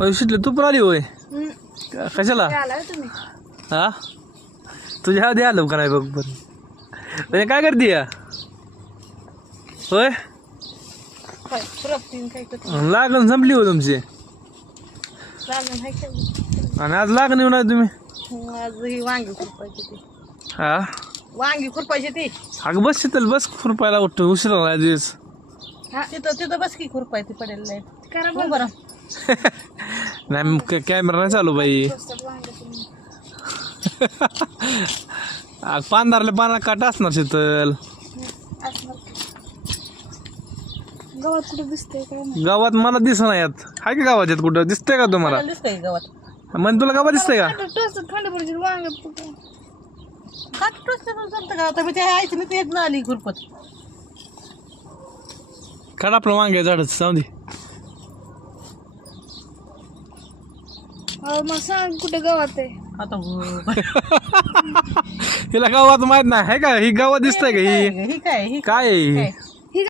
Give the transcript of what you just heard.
शिटले तू पण आली होय. क- कशाला? ते आलाय तुम्ही. हा? तुझ्या आधी आलो का नाही बघ पण म्हणजे काय करते या? होय? काय प्रॉपर्टी काय करतो? लागण संपली हो तुमची. लागण हाय आणि आज लागण येऊन आहे तुम्ही? हं, आज ही वांगी खुरपायची ती. हा? वांगी खुरपायची ती. अगं बस शीतल बस खुरपायला उठतो उशिरा दिवस. हा तिथं तिथं बस की खुरपायची पडेल नाही करा बरं. नाही कॅमेरा नाही चालू बाई. अग, पान काटा असणार शीतल. गावात कुठे दिसतंय काय गावात मला दिसना यात. हाय का गावात यात कुठं? दिसतंय का तुम्हाला? दिसतंय गावात. म्हणजे तुला गावात दिसतंय का? खंड वांग टोचते का? आता मी त्या आईची मी तेच ना आली खुरपत काढ आपलं वांग्या झाडच जाऊ दे. मग सांग कुठे गावात आहे? आता हिला गावात माहीत नाही हाय का? ही गावात दिसतंय का? ही ही काय ही काय आहे? ही